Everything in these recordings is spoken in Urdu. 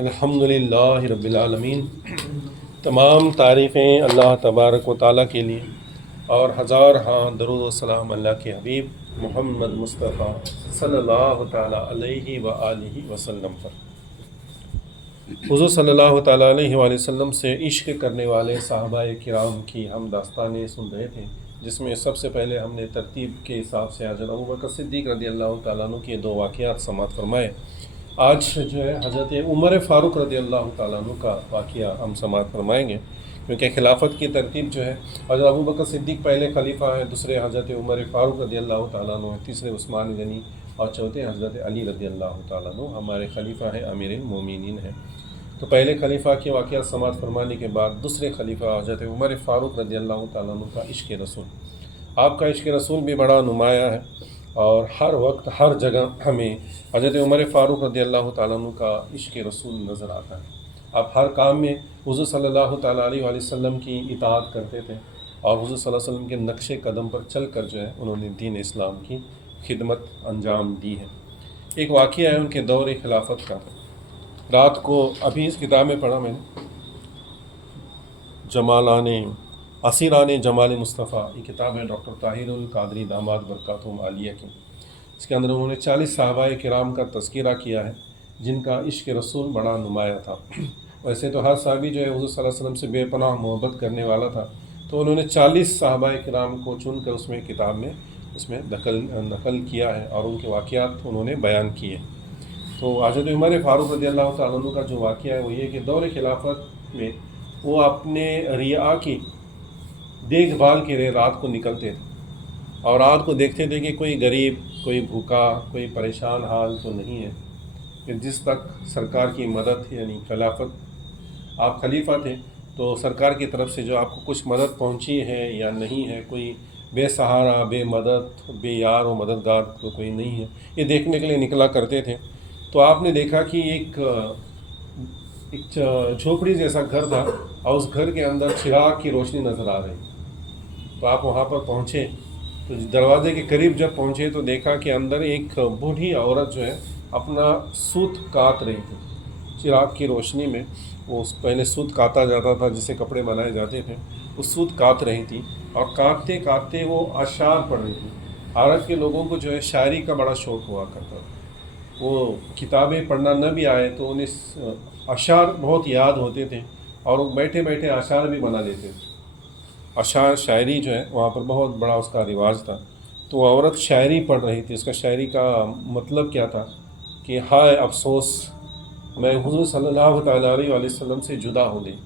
الحمدللہ رب العالمین۔ تمام تعریفیں اللہ تبارک و تعالیٰ کے لیے اور ہزار درود و سلام اللہ کے حبیب محمد مصطفیٰ صلی اللہ تعالیٰ علیہ وآلہ وسلم پر۔ حضور صلی اللہ تعالیٰ علیہ وآلہ وسلم سے عشق کرنے والے صحابہ کرام کی ہم داستانیں سن رہے تھے، جس میں سب سے پہلے ہم نے ترتیب کے حساب سے حضرت ابوبکر صدیق رضی اللہ تعالیٰ عنہ کے دو واقعات سماعت فرمائے۔ آج جو ہے حضرت عمر فاروق رضی اللہ تعالیٰ عنہ کا واقعہ ہم سماعت فرمائیں گے، کیونکہ خلافت کی ترتیب جو ہے حضرت ابوبکر صدیق پہلے خلیفہ ہیں، دوسرے حضرت عمر فاروق رضی اللہ تعالیٰ عنہ، تیسرے عثمان غنی اور چوتھے حضرت علی رضی اللہ تعالیٰ عنہ ہمارے خلیفہ ہیں، امیر المومنین ہیں۔ تو پہلے خلیفہ کے واقعات سماعت فرمانے کے بعد دوسرے خلیفہ حضرت عمر فاروق رضی اللہ تعالیٰ عنہ کا عشق رسول، آپ کا عشق رسول بھی بڑا نمایاں ہے، اور ہر وقت ہر جگہ ہمیں حضرت عمر فاروق رضی اللہ تعالیٰ عنہ کا عشق رسول نظر آتا ہے۔ آپ ہر کام میں حضور صلی اللہ تعالیٰ علیہ وآلہ وسلم کی اطاعت کرتے تھے، اور حضور صلی اللہ علیہ وسلم کے نقش قدم پر چل کر جو ہے انہوں نے دین اسلام کی خدمت انجام دی ہے۔ ایک واقعہ ہے ان کے دور خلافت کا۔ رات کو ابھی اس کتاب میں پڑھا میں نے، اسیران جمال مصطفیٰ، یہ کتاب ہے ڈاکٹر طاہر القادری داماد برکاتہم عالیہ کی۔ اس کے اندر انہوں نے 40 صحابہ کرام کا تذکرہ کیا ہے جن کا عشق رسول بڑا نمایاں تھا۔ ویسے تو ہر صحابی جو ہے حضور صلی اللہ علیہ وسلم سے بے پناہ محبت کرنے والا تھا، تو انہوں نے 40 صحابہ کرام کو چن کر اس میں کتاب میں نقل کیا ہے، اور ان کے واقعات انہوں نے بیان کیے۔ تو حضرت عمر فاروق رضی اللہ تعالیٰ عنہ کا جو واقعہ ہے وہ یہ کہ دور خلافت میں وہ اپنے رعاء کی دیکھ بھال کے لیے رات کو نکلتے تھے، اور رات کو دیکھتے تھے کہ کوئی غریب، کوئی بھوکا، کوئی پریشان حال تو نہیں ہے، کہ جس تک سرکار کی مدد، یعنی خلافت، آپ خلیفہ تھے تو سرکار کی طرف سے جو آپ کو کچھ مدد پہنچی ہے یا نہیں ہے، کوئی بے سہارا، بے مدد، بے یار و مددگار تو کوئی نہیں ہے، یہ دیکھنے کے لیے نکلا کرتے تھے۔ تو آپ نے دیکھا کہ ایک جھوپڑی جیسا گھر تھا، اور اس گھر کے اندر چراغ کی روشنی نظر آ رہی۔ تو آپ وہاں پر پہنچے، تو دروازے کے قریب جب پہنچے تو دیکھا کہ اندر ایک بوڑھی عورت جو ہے اپنا سوت کاٹ رہی تھی۔ چراغ کی روشنی میں وہ پہلے سوت کاتا جاتا تھا، جسے کپڑے بنائے جاتے تھے، وہ سوت کاٹ رہی تھی، اور کاٹتے کاٹتے وہ اشعار پڑھ رہی تھی۔ عرب کے لوگوں کو جو ہے شاعری کا بڑا شوق ہوا کرتا تھا، وہ کتابیں پڑھنا نہ بھی آئے تو انہیں اشعار بہت یاد ہوتے تھے، اور وہ بیٹھے بیٹھے اشعار بھی بنا لیتے تھے۔ اشعار، شاعری جو ہے وہاں پر بہت بڑا اس کا رواج تھا۔ تو وہ عورت شاعری پڑھ رہی تھی۔ اس کا شاعری کا مطلب کیا تھا کہ ہائے افسوس، میں حضور صلی اللہ تعالیٰ علیہ وآلہ وسلم سے جدا ہو گئی۔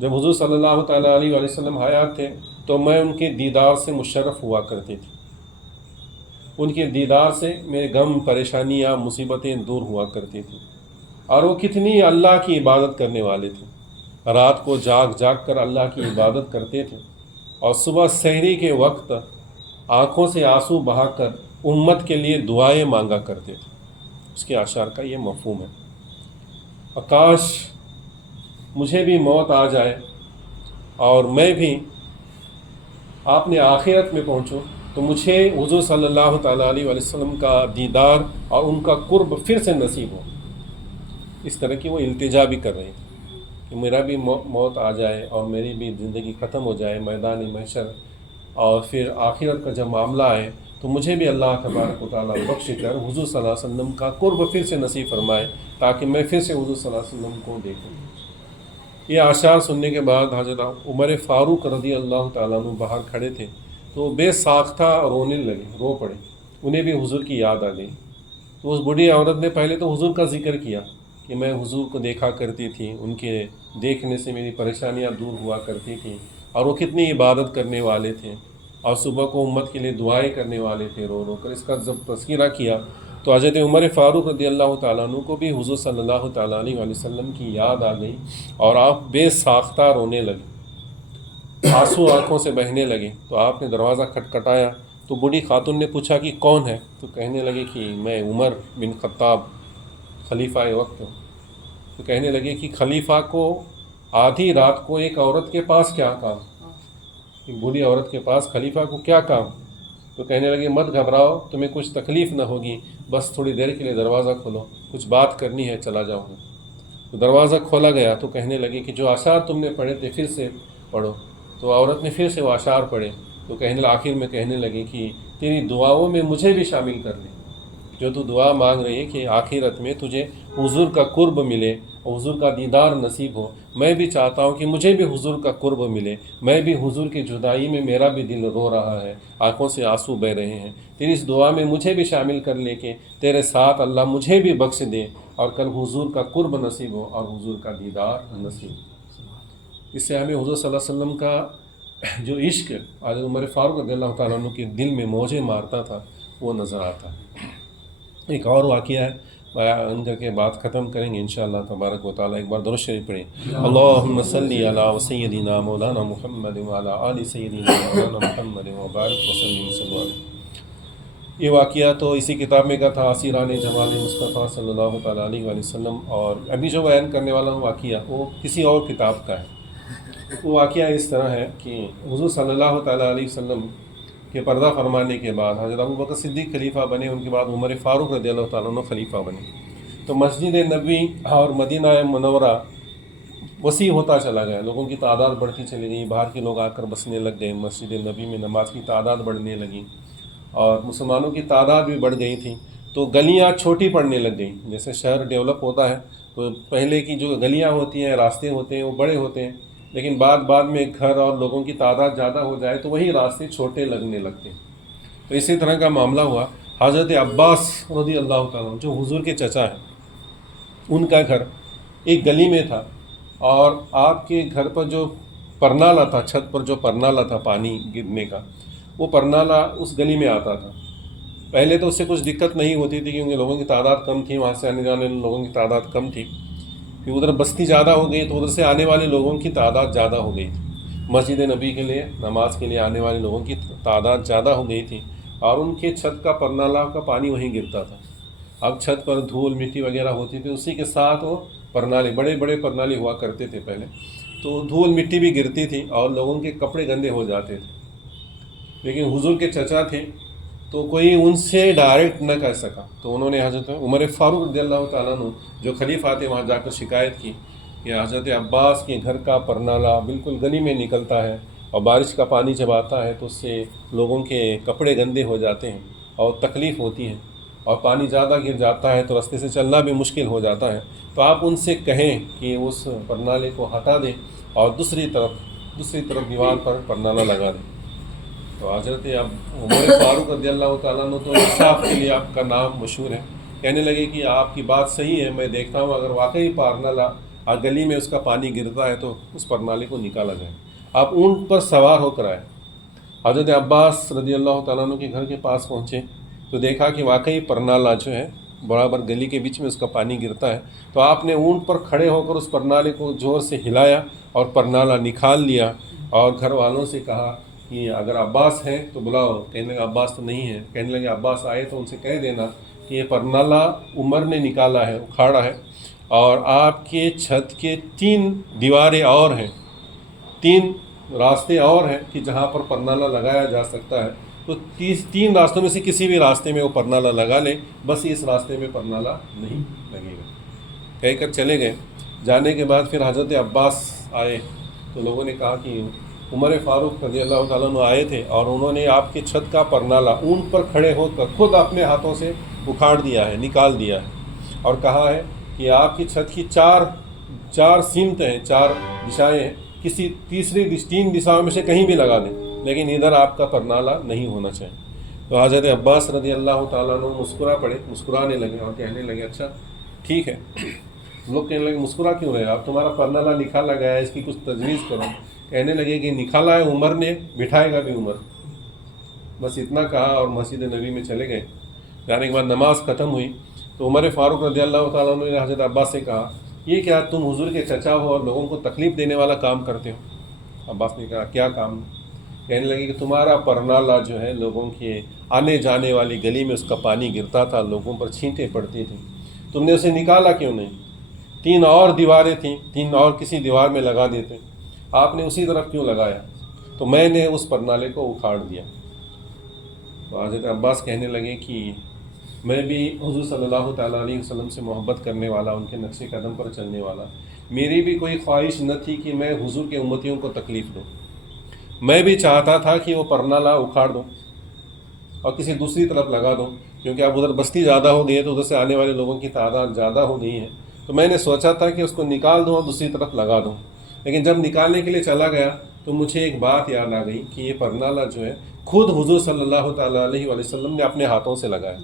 جب حضور صلی اللہ تعالیٰ علیہ وآلہ وسلم حیات تھے تو میں ان کے دیدار سے مشرف ہوا کرتی تھی، ان کے دیدار سے میرے غم، پریشانیاں، مصیبتیں دور ہوا کرتی تھیں، اور وہ کتنی اللہ کی عبادت کرنے والے تھے۔ رات کو جاگ جاگ کر اللہ کی عبادت کرتے تھے، اور صبح سحری کے وقت آنکھوں سے آنسو بہا کر امت کے لیے دعائیں مانگا کرتے تھے۔ اس کے اشعار کا یہ مفہوم ہے۔ کاش مجھے بھی موت آ جائے اور میں بھی آپ نے آخرت میں پہنچوں، تو مجھے حضور صلی اللہ تعالیٰ علیہ وآلہ وسلم کا دیدار اور ان کا قرب پھر سے نصیب ہو۔ اس طرح کی وہ التجا بھی کر رہی تھی کہ میرا بھی موت آ جائے اور میری بھی زندگی ختم ہو جائے میدان محشر، اور پھر آخرت کا جب معاملہ آئے تو مجھے بھی اللہ تبارک و تعالیٰ بخش کر حضور صلی اللہ علیہ وسلم کا قرب پھر سے نصیب فرمائے، تاکہ میں پھر سے حضور صلی اللہ علیہ وسلم کو دیکھوں۔ یہ اشعار سننے کے بعد حضرت عمر فاروق رضی اللہ تعالیٰ عنہ باہر کھڑے تھے، تو بے ساختہ رونے لگے، رو پڑے، انہیں بھی حضور کی یاد آ گئی۔ تو اس بوڑھی عورت نے پہلے تو حضور کا ذکر کیا کہ میں حضور کو دیکھا کرتی تھی، ان کے دیکھنے سے میری پریشانیاں دور ہوا کرتی تھیں، اور وہ کتنی عبادت کرنے والے تھے، اور صبح کو امت کے لیے دعائیں کرنے والے تھے، رو رو کر۔ اس کا جب تذکرہ کیا تو حضرت عمر فاروق رضی اللہ تعالیٰ عنہ کو بھی حضور صلی اللہ تعالیٰ علیہ وآلہ وسلم کی یاد آ گئی، اور آپ بے ساختہ رونے لگے، آنسو آنکھوں سے بہنے لگے۔ تو آپ نے دروازہ کھٹکھٹایا تو بوڑھی خاتون نے پوچھا کہ کون ہے؟ تو کہنے لگے کہ میں عمر بن خطاب، خلیفہ وقت ہوں۔ تو کہنے لگے کہ خلیفہ کو آدھی رات کو ایک عورت کے پاس کیا کام، ایک بوڑھی عورت کے پاس خلیفہ کو کیا کام؟ تو کہنے لگے مت گھبراؤ، تمہیں کچھ تکلیف نہ ہوگی، بس تھوڑی دیر کے لیے دروازہ کھولو، کچھ بات کرنی ہے، چلا جاؤں گا۔ تو دروازہ کھولا گیا تو کہنے لگے کہ جو اشعار تم نے پڑھے تھے پھر سے پڑھو. تو عورت نے پھر سے وہ اشعار پڑھے تو آخر میں کہنے لگے کہ تیری دعاؤں میں مجھے بھی شامل کر لے. جو تو دعا مانگ رہی ہے کہ آخرت میں تجھے حضور کا قرب ملے، حضور کا دیدار نصیب ہو، میں بھی چاہتا ہوں کہ مجھے بھی حضور کا قرب ملے. میں بھی حضور کی جدائی میں میرا بھی دل رو رہا ہے، آنکھوں سے آنسو بہہ رہے ہیں. تیری اس دعا میں مجھے بھی شامل کر لے کہ تیرے ساتھ اللہ مجھے بھی بخش دے اور کل حضور کا قرب نصیب ہو اور حضور کا دیدار نصیب ہو. اس سے ہمیں حضور صلی اللہ علیہ وسلم کا جو عشق حضرت عمر فاروق رضی اللہ تعالیٰ عنہ کے دل میں موجیں مارتا تھا وہ نظر آتا ہے. ایک اور واقعہ ہے، بیان کر کے بات ختم کریں گے انشاءاللہ تبارک و تعالیٰ. ایک بار درود شریف پڑھیں. اللہم صلی علی سیدنا مولانا محمد وعلی آل سیدنا مولانا محمد وبارک وسلم صلی اللہ. یہ واقعہ تو اسی کتاب میں کا تھا، اسیران جمال مصطفیٰ صلی اللہ تعالیٰ علیہ وآلہ وسلم. اور ابھی جو بیان کرنے والا ہوں واقعہ وہ کسی اور کتاب کا ہے. وہ واقعہ اس طرح ہے کہ حضور صلی اللہ تعالیٰ علیہ وسلم کے پردہ فرمانے کے بعد حضرت ابوبکر صدیق خلیفہ بنے، ان کے بعد عمر فاروق رضی اللہ تعالیٰ عنہ خلیفہ بنے. تو مسجد نبوی اور مدینہ منورہ وسیع ہوتا چلا گیا، لوگوں کی تعداد بڑھتی چلی گئی، باہر کے لوگ آ کر بسنے لگ گئے. مسجد نبوی میں نماز کی تعداد بڑھنے لگی اور مسلمانوں کی تعداد بھی بڑھ گئی تھی. تو گلیاں چھوٹی پڑنے لگ گئیں. جیسے شہر ڈیولپ ہوتا ہے تو پہلے کی جو گلیاں ہوتی ہیں، راستے ہوتے ہیں، وہ بڑے ہوتے ہیں، لیکن بعد میں گھر اور لوگوں کی تعداد زیادہ ہو جائے تو وہی راستے چھوٹے لگنے لگتے ہیں. تو اسی طرح کا معاملہ ہوا. حضرت عباس رضی اللہ تعالیٰ جو حضور کے چچا ہیں، ان کا گھر ایک گلی میں تھا اور آپ کے گھر پر جو پرنالہ تھا، چھت پر جو پرنالہ تھا پانی گرنے کا، وہ پرنالہ اس گلی میں آتا تھا. پہلے تو اس سے کچھ دقت نہیں ہوتی تھی کیونکہ لوگوں کی تعداد کم تھی، وہاں سے آنے جانے لوگوں کی تعداد کم تھی. پھر ادھر بستی زیادہ ہو گئی تو ادھر سے آنے والے لوگوں کی تعداد زیادہ ہو گئی تھی. مسجد نبی کے لیے نماز کے لیے آنے والے لوگوں کی تعداد زیادہ ہو گئی تھی اور ان کے چھت کا پرنالہ کا پانی وہیں گرتا تھا. اب چھت پر دھول مٹی وغیرہ ہوتی تھی، اسی کے ساتھ وہ پرنالے، بڑے بڑے پرنالے ہوا کرتے تھے پہلے، تو دھول مٹی بھی گرتی تھی اور لوگوں کے کپڑے گندے ہو جاتے تھے. لیکن حضور کے چچا تھے تو کوئی ان سے ڈائریکٹ نہ کہہ سکا. تو انہوں نے حضرت عمر فاروق رضی اللہ تعالیٰ عنہ جو خلیفہ تھے وہاں جا کر شکایت کی کہ حضرت عباس کے گھر کا پرنالہ بالکل گلی میں نکلتا ہے اور بارش کا پانی جب آتا ہے تو اس سے لوگوں کے کپڑے گندے ہو جاتے ہیں اور تکلیف ہوتی ہے، اور پانی زیادہ گر جاتا ہے تو رستے سے چلنا بھی مشکل ہو جاتا ہے. تو آپ ان سے کہیں کہ اس پرنالے کو ہٹا دیں اور دوسری طرف دیوار پر پرنالہ لگا دیں. تو حضرت عمر فاروق رضی اللہ تعالیٰ عنہ تو انصاف کے لیے آپ کا نام مشہور ہے، کہنے لگے کہ آپ کی بات صحیح ہے، میں دیکھتا ہوں اگر واقعی پرنالہ گلی میں اس کا پانی گرتا ہے تو اس پرنالے کو نکالا جائے. آپ اونٹ پر سوار ہو کر آئے، حضرت عباس رضی اللہ تعالیٰ عنہ کے گھر کے پاس پہنچے تو دیکھا کہ واقعی پرنالہ جو ہے برابر گلی کے بیچ میں اس کا پانی گرتا ہے. تو آپ نے اونٹ پر کھڑے ہو کر اس پرنالے کو زور سے ہلایا اور پرنالہ نکال لیا اور گھر والوں سے کہا کہ اگر عباس ہیں تو بلاؤ. کہنے لگے عباس تو نہیں ہے. کہنے لگے عباس آئے تو ان سے کہہ دینا کہ یہ پرنالہ عمر نے نکالا ہے، اکھاڑا ہے، اور آپ کے چھت کے 3 دیواریں اور ہیں، 3 راستے اور ہیں کہ جہاں پر پرنالہ لگایا جا سکتا ہے. تو 3 راستوں میں سے کسی بھی راستے میں وہ پرنالہ لگا لیں، بس اس راستے میں پرنالہ نہیں لگے گا. کہہ کر چلے گئے. جانے کے بعد پھر حضرت عباس آئے تو لوگوں نے کہا کہ عمر فاروق رضی اللہ تعالیٰ عنہ آئے تھے اور انہوں نے آپ کے چھت کا پرنالہ اونٹ پر کھڑے ہو کر خود اپنے ہاتھوں سے اکھاڑ دیا ہے، نکال دیا ہے، اور کہا ہے کہ آپ کی چھت کی 4 سمتیں ہیں، 4 دشائیں ہیں، کسی 3 دشاؤں میں سے کہیں بھی لگا دیں لیکن ادھر آپ کا پرنالہ نہیں ہونا چاہیے. تو حضرت عباس رضی اللہ تعالیٰ عنہ مسکرانے لگے اور کہنے لگے اچھا ٹھیک ہے. لوگ کہنے لگے مسکرا کیوں رہے آپ، تمہارا پرنالہ نکالا گیا ہے، اس کی کچھ تجویز کرو. کہنے لگے کہ نکالا ہے عمر نے، بٹھائے گا بھی عمر. بس اتنا کہا اور مسجد نبی میں چلے گئے. جانے کے بعد نماز ختم ہوئی تو عمر فاروق رضی اللہ تعالیٰ عنہ نے حضرت عباس سے کہا یہ کیا تم حضور کے چچا ہو اور لوگوں کو تکلیف دینے والا کام کرتے ہو؟ عباس نے کہا کیا کام؟ کہنے لگے کہ تمہارا پرنالہ جو ہے لوگوں کے آنے جانے والی گلی میں اس کا پانی گرتا تھا، لوگوں پر چھینٹیں پڑتی تھیں، تم نے اسے نکالا کیوں نہیں؟ 3 اور دیواریں تھیں، 3 اور کسی دیوار میں لگا دیتے، آپ نے اسی طرف کیوں لگایا؟ تو میں نے اس پرنالے کو اکھاڑ دیا. تو حضرت عباس کہنے لگے کہ میں بھی حضور صلی اللہ تعالیٰ علیہ وسلم سے محبت کرنے والا، ان کے نقش قدم پر چلنے والا، میری بھی کوئی خواہش نہ تھی کہ میں حضور کے امتیوں کو تکلیف دوں۔ میں بھی چاہتا تھا کہ وہ پرنالہ اکھاڑ دوں اور کسی دوسری طرف لگا دوں، کیونکہ اب ادھر بستی زیادہ ہو گئی ہے تو ادھر سے آنے والے لوگوں کی تعداد زیادہ ہو گئی ہے، تو میں نے سوچا تھا کہ اس کو نکال دوں اور دوسری طرف لگا دوں۔ لیکن جب نکالنے کے لیے چلا گیا تو مجھے ایک بات یاد آ گئی کہ یہ پرنالہ جو ہے خود حضور صلی اللہ تعالیٰ علیہ وسلم نے اپنے ہاتھوں سے لگایا۔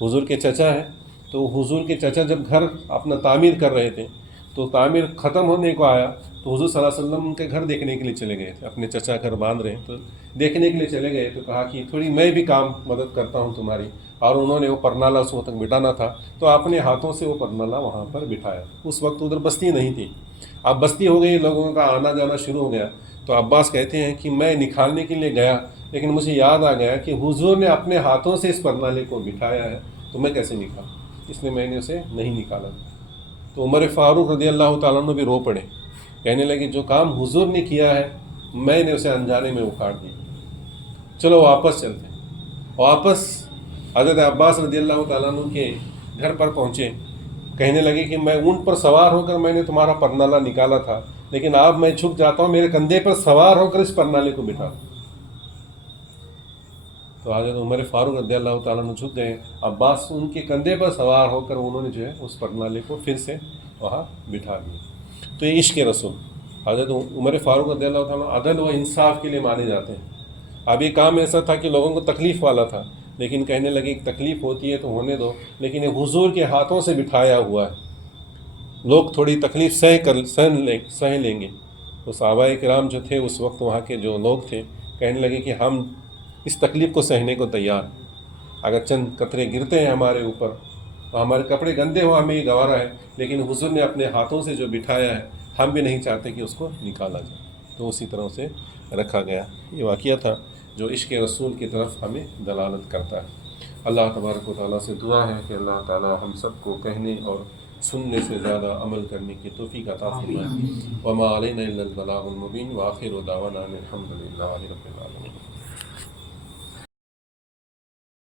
حضور کے چچا ہیں، تو حضور کے چچا جب گھر اپنا تعمیر کر رہے تھے تو تعمیر ختم ہونے کو آیا تو حضور صلی اللہ علیہ وسلم کے گھر دیکھنے کے لیے چلے گئے تھے، اپنے چچا گھر باندھ رہے ہیں تو دیکھنے کے لیے چلے گئے، تو کہا کہ تھوڑی میں بھی کام مدد کرتا ہوں تمہاری، اور انہوں نے وہ پرنالہ اس وقت بٹھانا تھا تو اپنے ہاتھوں سے وہ پرنالہ وہاں پر بٹھایا۔ اس وقت ادھر بستی نہیں تھی، اب بستی ہو گئی، لوگوں کا آنا جانا شروع ہو گیا۔ تو عباس کہتے ہیں کہ میں نکالنے کے لیے گیا لیکن مجھے یاد آ گیا کہ حضور نے اپنے ہاتھوں سے اس پرنالے کو بٹھایا ہے، تو میں کیسے نکالوں، اس لیے میں نے اسے نہیں نکالا۔ تو عمر فاروق رضی اللہ تعالیٰ عنہ بھی رو پڑے، کہنے لگے جو کام حضور نے کیا ہے میں نے اسے انجانے میں اکھاڑ دیا، چلو واپس چلتے ہیں۔ واپس حضرت عباس رضی اللہ تعالیٰ عنہ کے گھر پر پہنچے، کہنے لگے کہ میں اونٹ پر سوار ہو کر میں نے تمہارا پرنالہ نکالا تھا، لیکن اب میں جھک جاتا ہوں، میرے کندھے پر سوار ہو کر اس پرنالے کو بٹھا۔ تو حضرت عمر فاروق رضی اللہ تعالیٰ عنہ جھک گئے، عباس ان کے کندھے پر سوار ہو کر انہوں نے جو ہے اس پرنالے کو پھر سے وہاں بٹھا دیا۔ تو یہ عشق رسول، حضرت عمر فاروق رضی اللہ تعالیٰ عنہ عدل و انصاف کے لیے مانے جاتے ہیں۔ اب یہ کام ایسا تھا کہ لوگوں کو تکلیف والا تھا، لیکن کہنے لگے ایک تکلیف ہوتی ہے تو ہونے دو، لیکن یہ حضور کے ہاتھوں سے بٹھایا ہوا ہے، لوگ تھوڑی تکلیف سہ لیں گے۔ تو صحابہ کرام جو تھے اس وقت وہاں کے جو لوگ تھے کہنے لگے کہ ہم اس تکلیف کو سہنے کو تیار ہیں، اگر چند قطرے گرتے ہیں ہمارے اوپر اور ہمارے کپڑے گندے ہوں ہمیں یہ گوارا ہے، لیکن حضور نے اپنے ہاتھوں سے جو بٹھایا ہے ہم بھی نہیں چاہتے کہ اس کو نکالا جائے۔ تو اسی طرح سے رکھا گیا۔ یہ واقعہ تھا جو عشق رسول کی طرف ہمیں دلالت کرتا ہے۔ اللہ تبارک و تعالیٰ سے دعا ہے کہ اللہ تعالیٰ ہم سب کو کہنے اور سننے سے زیادہ عمل کرنے کی توفیق عطا فرمائے۔ وما علینا الا البلاغ المبین، وآخر دعوانا ان الحمد للہ رب العالمین۔